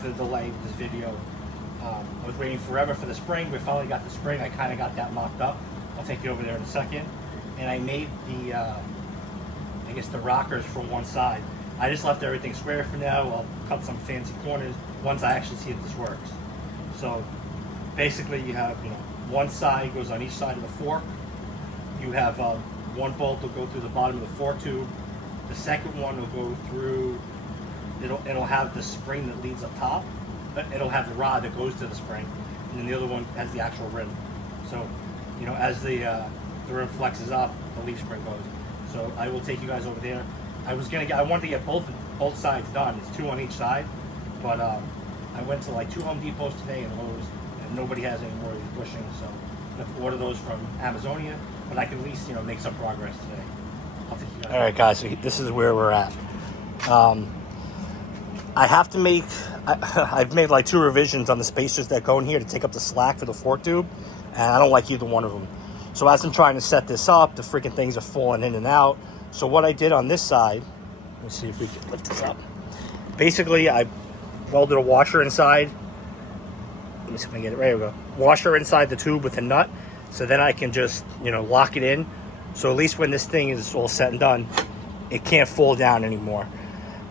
for the delay with this video. I was waiting forever for the spring. We finally got the spring. I kind of got that mocked up. I'll take you over there in a second. And I made the, I guess the rockers for one side. I just left everything square for now. I'll cut some fancy corners once I actually see if this works. So basically you have, you know, one side goes on each side of the fork. You have one bolt will go through the bottom of the fork tube. The second one will go through, it'll have the spring that leads up top, but it'll have the rod that goes to the spring, and then the other one has the actual rim. So, you know, as the rim flexes up, the leaf spring goes. So I will take you guys over there. I wanted to get both sides done. It's 2 on each side, but I went to like 2 Home Depots today and Lowe's, and nobody has any more of these bushings, so I'm gonna have to order those from Amazonia. But I can at least, you know, make some progress today. I'll take you guys. All right, guys. So this is where we're at. I have to make. I've made like 2 revisions on the spacers that go in here to take up the slack for the fork tube, and I don't like either one of them. So as I'm trying to set this up, the freaking things are falling in and out. So what I did on this side, let me see if we can lift this up. Basically, I welded a washer inside. Let me see if I can get it. There we go. Washer inside the tube with a nut. So then I can just, you know, lock it in. So at least when this thing is all set and done, it can't fall down anymore.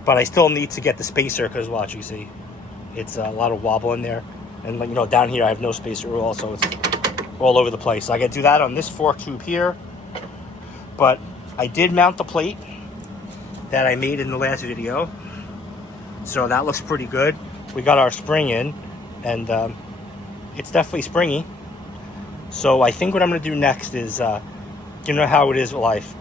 But I still need to get the spacer because, watch, you see, it's a lot of wobble in there. And, you know, down here I have no spacer at all, so it's all over the place. So I got to do that on this fork tube here. But I did mount the plate that I made in the last video. So that looks pretty good. We got our spring in, and it's definitely springy. So I think what I'm going to do next is, you know how it is with life.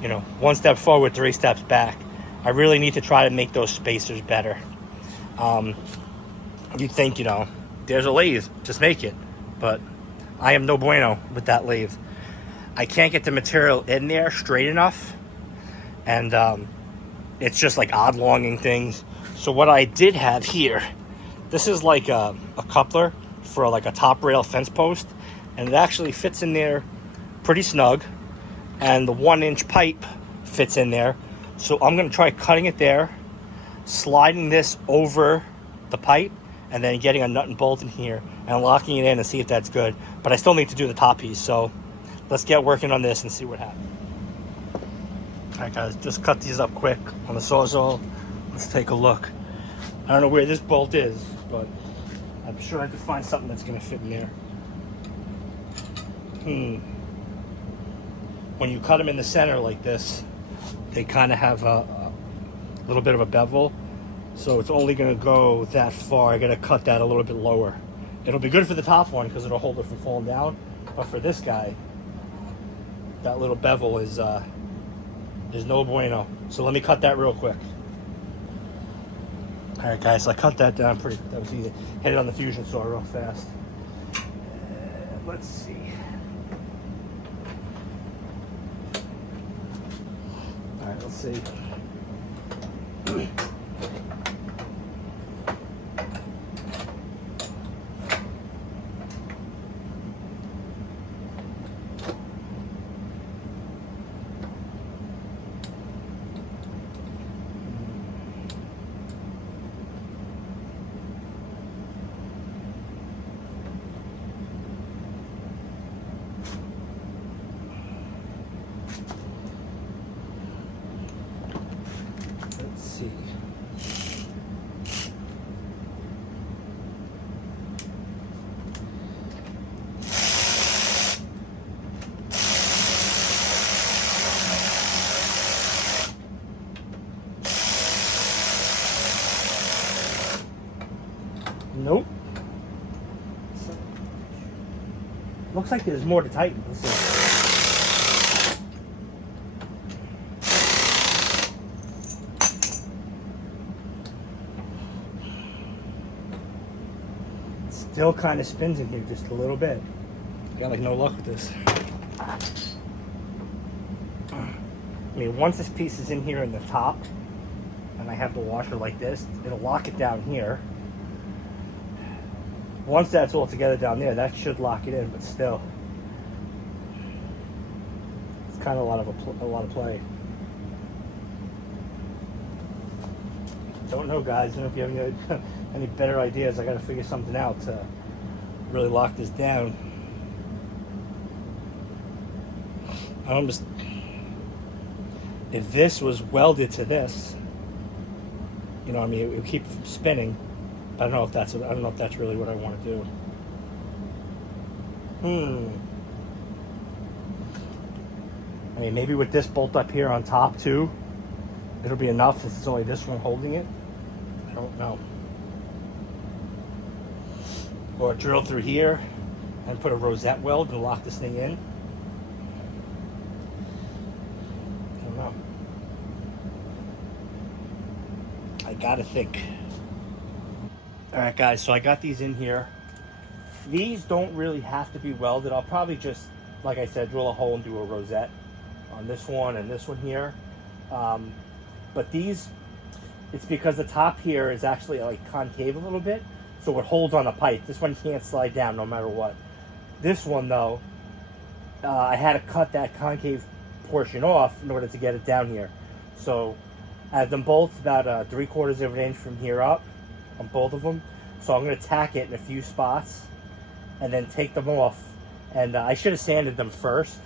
You know, 1 step forward, 3 steps back. I really need to try to make those spacers better. You'd think, you know, there's a lathe, just make it. But I am no bueno with that lathe. I can't get the material in there straight enough. And it's just like odd longing things. So what I did have here, this is like a coupler for like a top rail fence post. And it actually fits in there pretty snug, and the 1-inch pipe fits in there. So I'm going to try cutting it there, sliding this over the pipe, and then getting a nut and bolt in here and locking it in and see if that's good. But I still need to do the top piece, so let's get working on this and see what happens. All right, guys, just cut these up quick on the Sawzall. Let's take a look. I don't know where this bolt is, but I'm sure I could find something that's going to fit in there. When you cut them in the center like this, they kind of have a little bit of a bevel, so it's only going to go that far. I got to cut that a little bit lower. It'll be good for the top one because it'll hold it from falling down, but for this guy, that little bevel is no bueno. So let me cut that real quick. All right, guys, so I cut that down pretty. That was easy. Hit it on the fusion saw real fast. Let's see. All right, let's see. Nope. Looks like there's more to tighten. Let's see. Still kind of spins in here just a little bit. Got like no luck with this. I mean, once this piece is in here in the top, and I have the washer like this, it'll lock it down here. Once that's all together down there, that should lock it in, but still, it's kind of a lot of play. Don't know, guys. I don't know if you have any any better ideas. I gotta figure something out to really lock this down. If this was welded to this, you know, I mean, it would keep from spinning. I don't know if that's really what I want to do. I mean, maybe with this bolt up here on top too, it'll be enough since it's only this one holding it. I don't know. Or drill through here and put a rosette weld and lock this thing in. I don't know. I gotta think. Alright guys, so I got these in here. These don't really have to be welded. I'll probably just, like I said, drill a hole and do a rosette on this one and this one here. But these, it's because the top here is actually like concave a little bit, so it holds on a pipe. This one can't slide down no matter what. This one though, I had to cut that concave portion off in order to get it down here. So I have them both about 3/4 of an inch from here up on both of them. So I'm going to tack it in a few spots and then take them off. And I should have sanded them first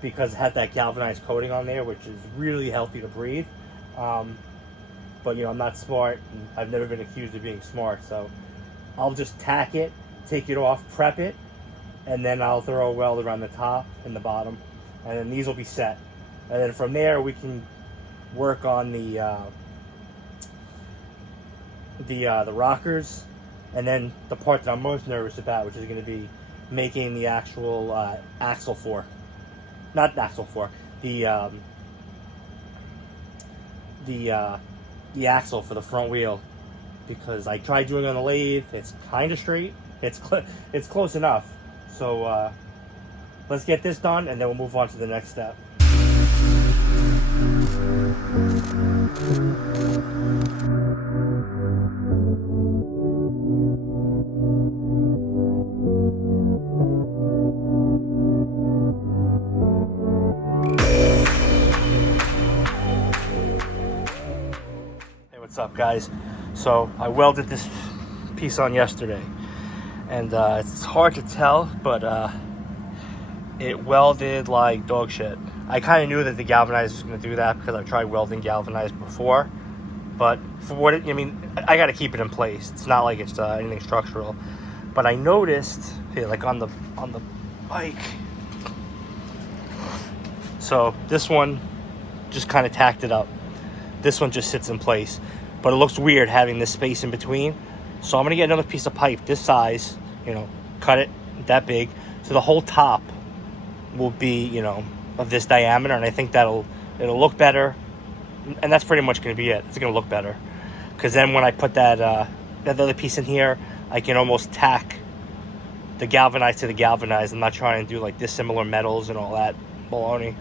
because it has that galvanized coating on there, which is really healthy to breathe. But you know, I'm not smart, and I've never been accused of being smart, so I'll just tack it, take it off, prep it, and then I'll throw a weld around the top and the bottom, and then these will be set. And then from there we can work on the rockers, and then the part that I'm most nervous about, which is going to be making the actual axle fork. Not axle fork, the axle for the front wheel, because I tried doing it on the lathe. It's kind of straight. It's close enough. So let's get this done, and then we'll move on to the next step. What's up, guys? So I welded this piece on yesterday, and it's hard to tell, but it welded like dog shit. I kind of knew that the galvanized was going to do that because I've tried welding galvanized before, but for what I mean, I got to keep it in place. It's not like it's anything structural. But I noticed here, like on the bike, so this one just kind of tacked it up. This one just sits in place, but it looks weird having this space in between. So I'm gonna get another piece of pipe this size, you know, cut it that big, so the whole top will be, you know, of this diameter, and I think it'll look better, and that's pretty much gonna be it. It's gonna look better, because then when I put that other piece in here, I can almost tack the galvanized to the galvanized. I'm not trying to do like dissimilar metals and all that baloney,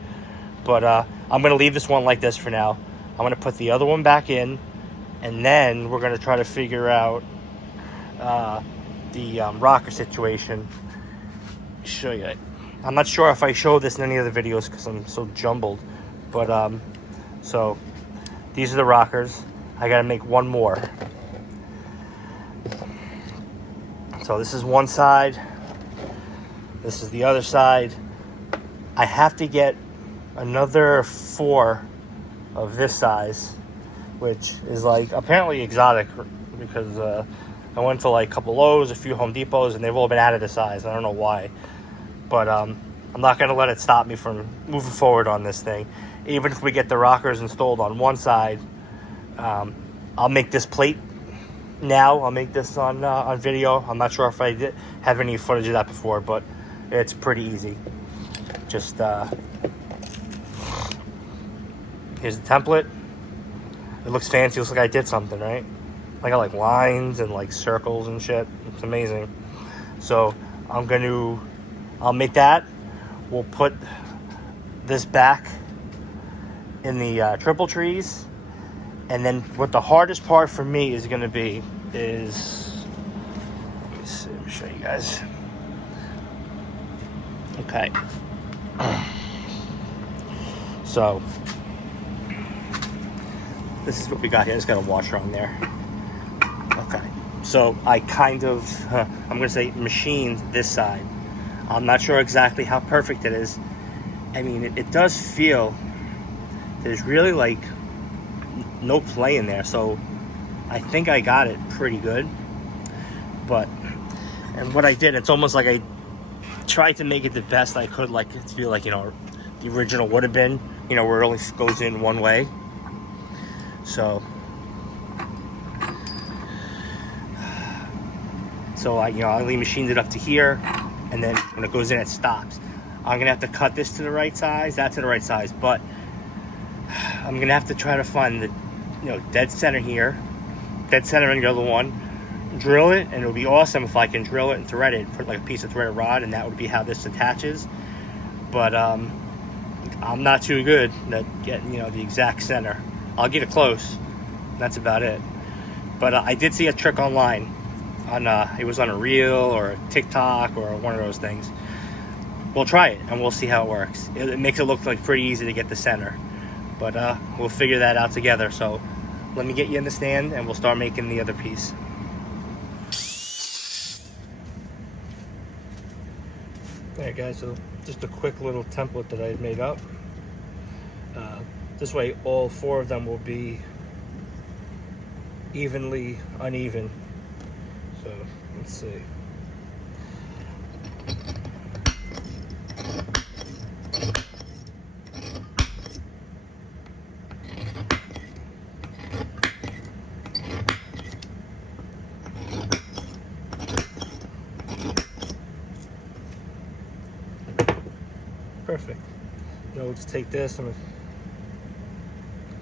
but I'm gonna leave this one like this for now. I'm going to put the other one back in, and then we're going to try to figure out the rocker situation. Show you. I'm not sure if I show this in any of the videos because I'm so jumbled. But, so, these are the rockers. I got to make one more. So this is one side. This is the other side. I have to get another 4 of this size, which is like apparently exotic, because I went to like a couple Lowe's, a few Home Depots, and they've all been out of the size. I don't know why, but I'm not going to let it stop me from moving forward on this thing. Even if we get the rockers installed on one side, I'll make this plate now. I'll make this on video. I'm not sure if I did have any footage of that before, but it's pretty easy. Just here's the template. It looks fancy. It looks like I did something, right? I got like lines and like circles and shit. It's amazing. So I'll make that. We'll put this back in the triple trees. And then what the hardest part for me is going to be is, let me see, let me show you guys. Okay. So this is what we got here. Just got a washer on there. Okay. So I kind of, I'm going to say machined this side. I'm not sure exactly how perfect it is. I mean, it does feel, there's really like no play in there. So I think I got it pretty good. But, and what I did, it's almost like I tried to make it the best I could, like it feel like, you know, the original would have been, you know, where it only goes in one way. So I, you know, I only machined it up to here, and then when it goes in, it stops. I'm gonna have to cut this to the right size, that to the right size, but I'm gonna have to try to find the, you know, dead center here, dead center on the other one, drill it, and it would be awesome if I can drill it and thread it, put like a piece of threaded rod, and that would be how this attaches. But I'm not too good at getting, you know, the exact center. I'll get it close. That's about it. But I did see a trick online. It was on a reel or a TikTok or one of those things. We'll try it and we'll see how it works. It makes it look like pretty easy to get the center, but we'll figure that out together. So let me get you in the stand and we'll start making the other piece. Alright guys, so just a quick little template that I had made up. This way all four of them will be evenly uneven. So let's see. Perfect. Now we'll just take this and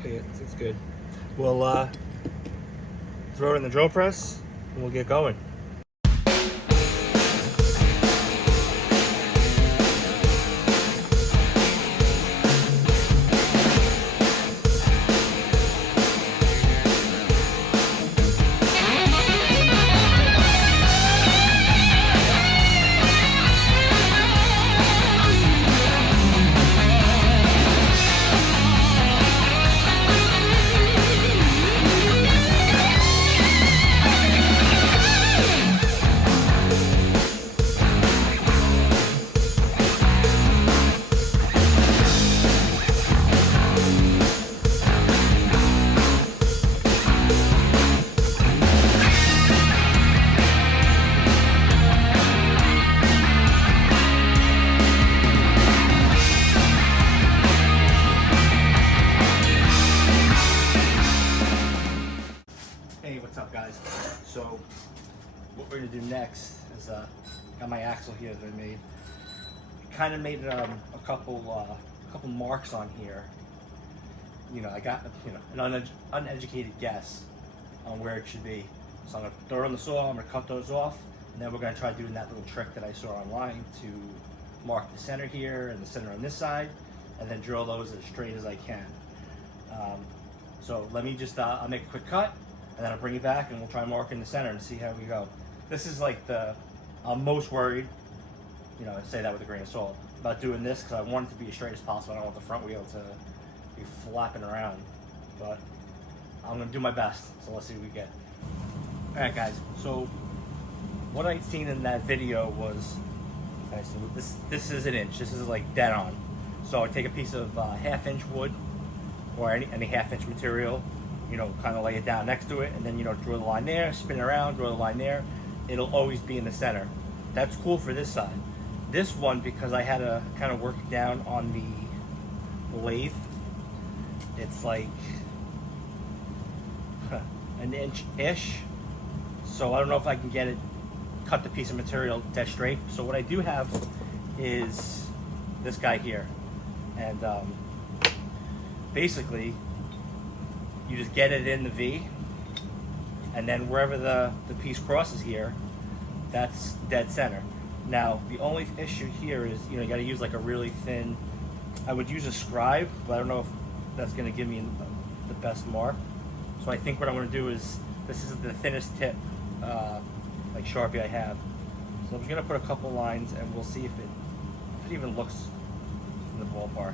yeah, it's good. We'll throw it in the drill press and we'll get going. So what we're gonna do next is got my axle here that I made. Kind of made a couple marks on here. You know, I got, you know, an uneducated guess on where it should be. So I'm gonna throw it on the saw. I'm gonna cut those off, and then we're gonna try doing that little trick that I saw online to mark the center here and the center on this side, and then drill those as straight as I can. So let me just I'll make a quick cut, and then I'll bring it back and we'll try marking the center and see how we go. This is like I'm most worried, you know, I say that with a grain of salt, about doing this because I want it to be as straight as possible. I don't want the front wheel to be flapping around, but I'm gonna do my best. So let's see what we get. All right guys, so what I'd seen in that video was, okay, so this is an inch. This is like dead on. So I take a piece of 1/2 inch wood or any 1/2 inch material, you know, kind of lay it down next to it, and then, you know, draw the line there, spin it around, draw the line there. It'll always be in the center. That's cool for this side. This one, because I had to kind of work it down on the lathe, it's like an inch-ish. So I don't know if I can get it, cut the piece of material dead straight. So what I do have is this guy here. And basically, you just get it in the V, and then wherever the piece crosses here, that's dead center. Now, the only issue here is, you know, you gotta use like a really thin, I would use a scribe, but I don't know if that's gonna give me the best mark. So I think what I'm gonna do is, this is the thinnest tip, like Sharpie I have. So I'm just gonna put a couple lines and we'll see if it even looks in the ballpark.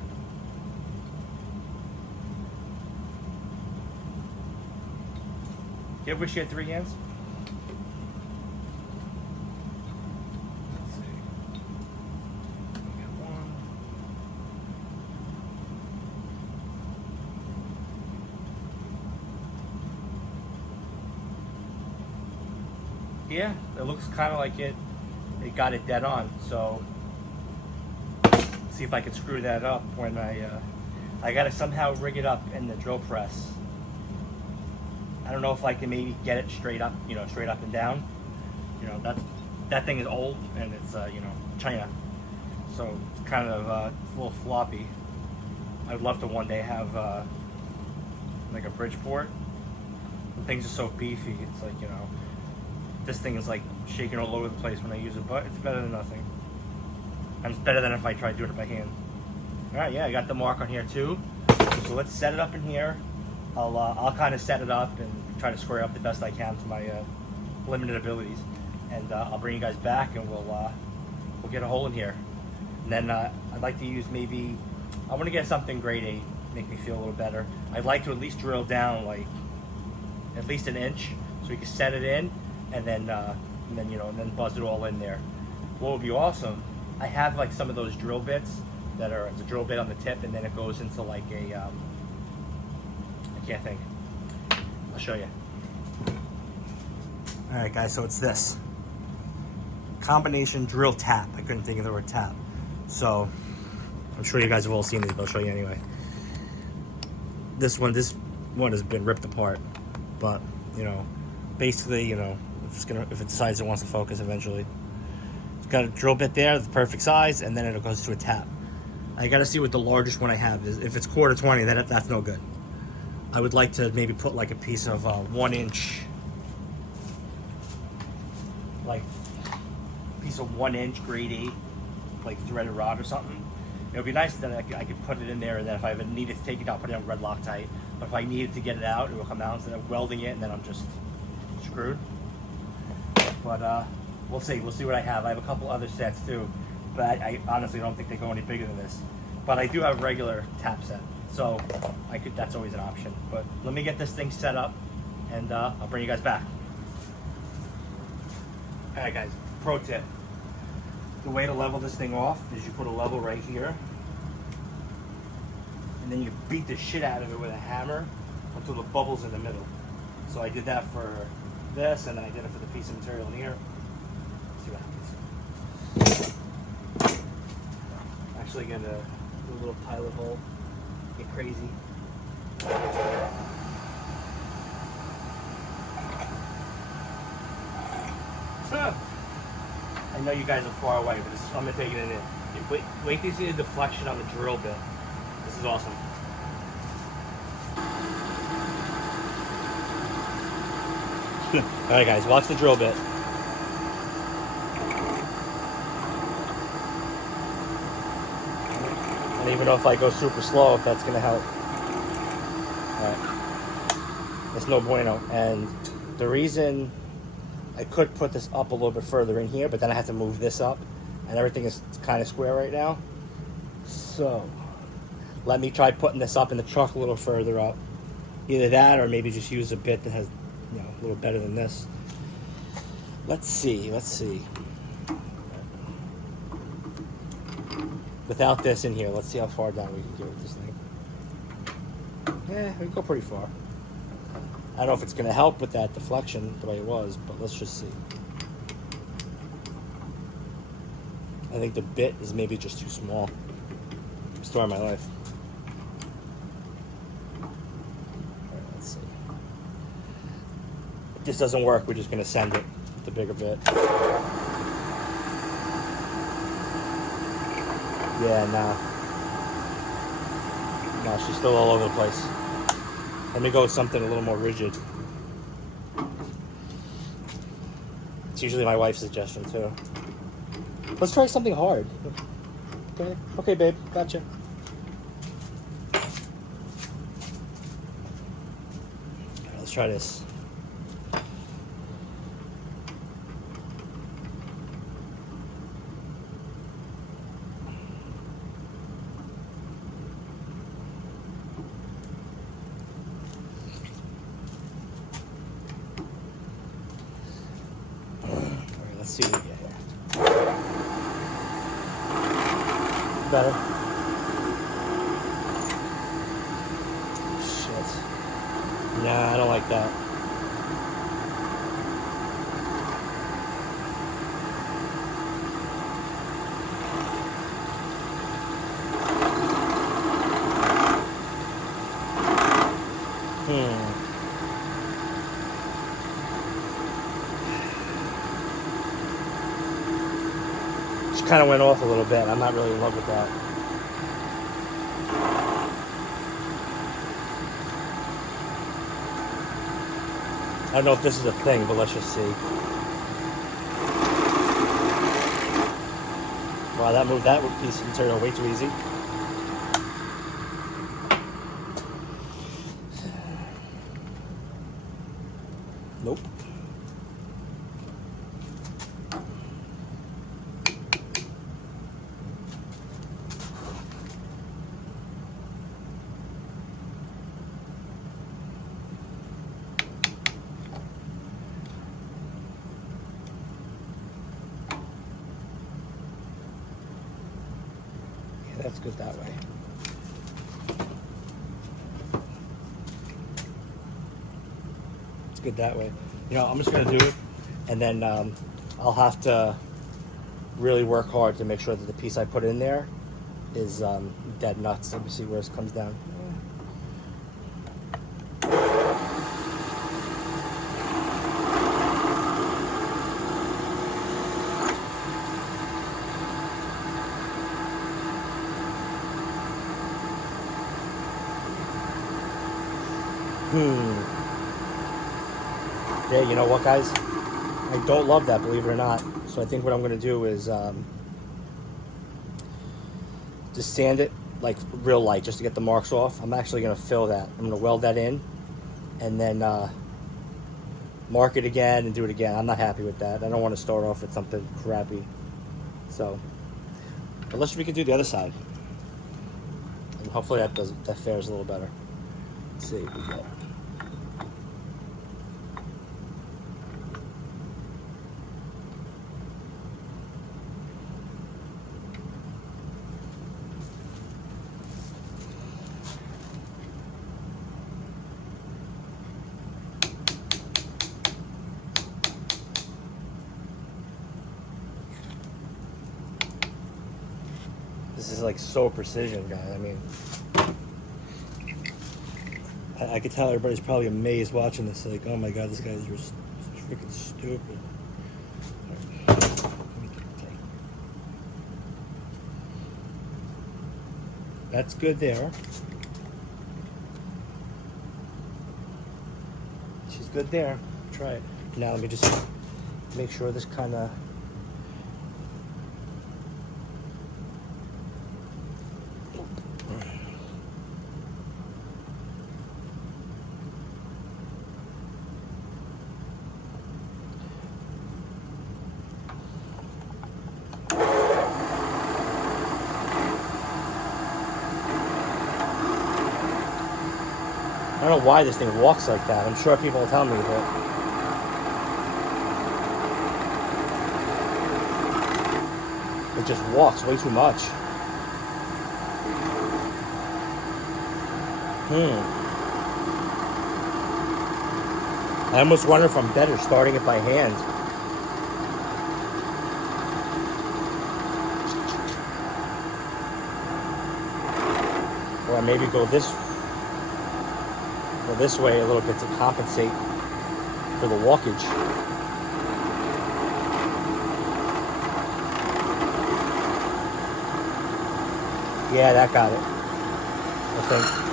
Do you ever wish you had 3 hands? Yeah, it looks kind of like it got it dead on. So see if I can screw that up when I gotta somehow rig it up in the drill press. I don't know if I can maybe get it straight up, you know, straight up and down. You know, that thing is old and it's you know, China, so it's kind of a little floppy. I'd love to one day have like a Bridgeport. The things are so beefy. It's like, you know, this thing is like shaking all over the place when I use it, but it's better than nothing. And it's better than if I try to do it by hand. All right, yeah, I got the mark on here too. So let's set it up in here. I'll kind of set it up and try to square up the best I can to my limited abilities, and I'll bring you guys back and we'll get a hole in here. And then I'd like to use maybe, I want to get something grade 8, make me feel a little better. I'd like to at least drill down like at least an inch so we can set it in, and then you know, and then buzz it all in there. What would be awesome, I have like some of those drill bits that are, it's a drill bit on the tip and then it goes into like a I can't think. I'll show you. All right, guys, so it's this combination drill tap. I couldn't think of the word tap, so I'm sure you guys have all seen these, but I'll show you anyway. This one has been ripped apart, but you know, basically, you know, if it decides it wants to focus eventually, it's got a drill bit there, the perfect size, and then it goes to a tap. I got to see what the largest one I have is. If it's 1/4 20, that's no good. I would like to maybe put like a piece of 1 inch, like piece of 1 inch grade 8, like threaded rod or something. It would be nice that I could put it in there, and then if I ever needed to take it out, put it on red Loctite. But if I needed to get it out, it will come out instead of welding it, and then I'm just screwed. But we'll see. We'll see what I have. I have a couple other sets too, but I honestly don't think they go any bigger than this. But I do have a regular tap set, so I could. That's always an option. But let me get this thing set up, and I'll bring you guys back. All right, guys. Pro tip: the way to level this thing off is you put a level right here, and then you beat the shit out of it with a hammer until the bubble's in the middle. So I did that for this, and then I did it for the piece of material in here. Let's see what happens. Actually gonna do a little pilot hole, get crazy. I know you guys are far away, but I'm gonna take it in there. Wait till you see the deflection on the drill bit. This is awesome. Alright guys, watch the drill bit. I don't even know if I go super slow, if that's gonna help. Alright. It's no bueno. And the reason I could put this up a little bit further in here, but then I have to move this up, and everything is kind of square right now. So let me try putting this up in the truck a little further up. Either that, or maybe just use a bit that has, you know, a little better than this. Let's see. Without this in here, let's see how far down we can get with this thing. Yeah, we can go pretty far. I don't know if it's gonna help with that deflection the way it was, but let's just see. I think the bit is maybe just too small. Story of my life. Alright, let's see. If this doesn't work, we're just gonna send it with the bigger bit. Yeah, no, she's still all over the place. Let me go with something a little more rigid. It's usually my wife's suggestion too. Let's try something hard. Okay, babe, gotcha. Right, let's try this. Let's see what we get here. Better. Shit. Nah, I don't like that. She kind of went off a little bit. I'm not really in love with that. I don't know if this is a thing, but let's just see. Wow, that moved that piece of material way too easy. Nope. Yeah, that's good that way. It's good that way. You know, I'm just gonna do it, and then I'll have to really work hard to make sure that the piece I put in there is dead nuts. Let me see where it comes down. Yeah, you know what, guys? I don't love that, believe it or not. So I think what I'm going to do is just sand it like real light just to get the marks off. I'm actually going to fill that. I'm going to weld that in and then mark it again and do it again. I'm not happy with that. I don't want to start off with something crappy. So, unless we can do the other side. And hopefully that fares a little better. Let's see what we got. This is like so precision, guys. I mean, I could tell everybody's probably amazed watching this. Like, oh my god, this guy's just freaking stupid. That's good there. She's good there. Try it. Now let me just make sure this kind of. I don't know why this thing walks like that. I'm sure people will tell me, but it just walks way too much. I almost wonder if I'm better starting it by hand. Or maybe go this way a little bit to compensate for the walkage. Yeah, that got it, I think.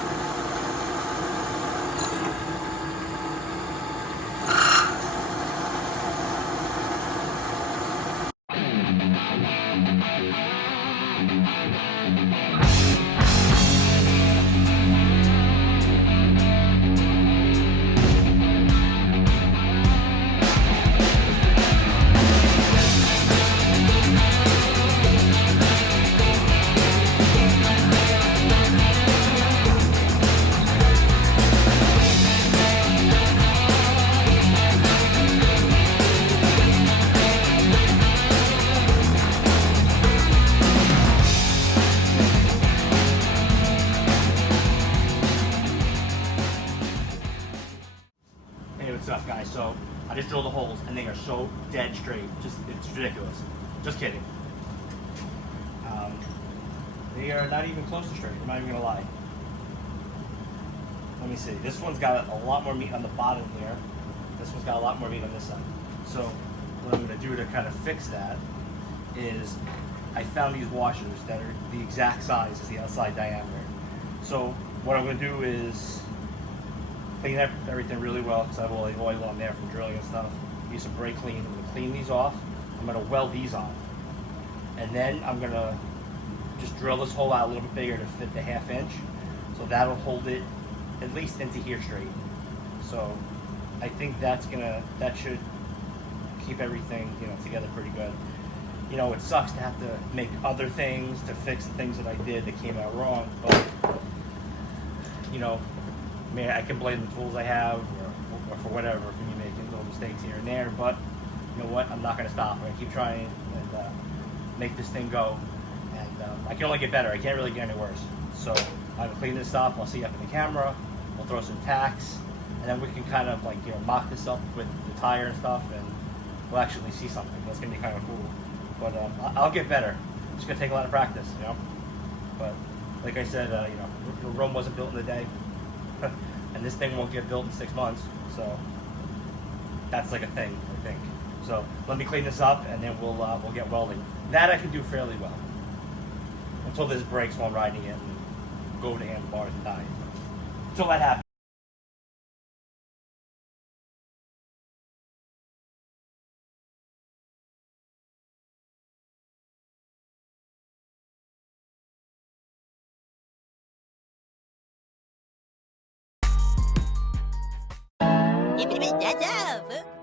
What's up, guys? So I just drilled the holes and they are so dead straight. Just, it's ridiculous. Just kidding. They are not even close to straight. I'm not even gonna lie. let me see. This one's got a lot more meat on the bottom here. This one's got a lot more meat on this side. So what I'm going to do to kind of fix that is I found these washers that are the exact size as the outside diameter. So what I'm going to do is clean everything really well because I have all the oil on there from drilling and stuff. Use some brake clean. I'm going to clean these off. I'm going to weld these on. And then I'm going to just drill this hole out a little bit bigger to fit the 1/2 inch. So that'll hold it at least into here straight. So I think that should keep everything, together pretty good. It sucks to have to make other things to fix the things that I did that came out wrong, but I can blame the tools I have or for whatever, for me making little mistakes here and there, but you know what, I'm not going to stop. I'm going to keep trying and make this thing go, and I can only get better. I can't really get any worse. So I'm going to clean this up. I'll see you up in the camera. We'll throw some tacks, and then we can kind of mock this up with the tire and stuff, and we'll actually see something. That's going to be kind of cool. But I'll get better. It's going to take a lot of practice, But like I said, Rome wasn't built in a day, and this thing won't get built in 6 months. So that's like a thing, I think. So let me clean this up, and then we'll get welding. That I can do fairly well until this breaks while I'm riding it and go over the handlebars and die. Until that happens. That's all, folks.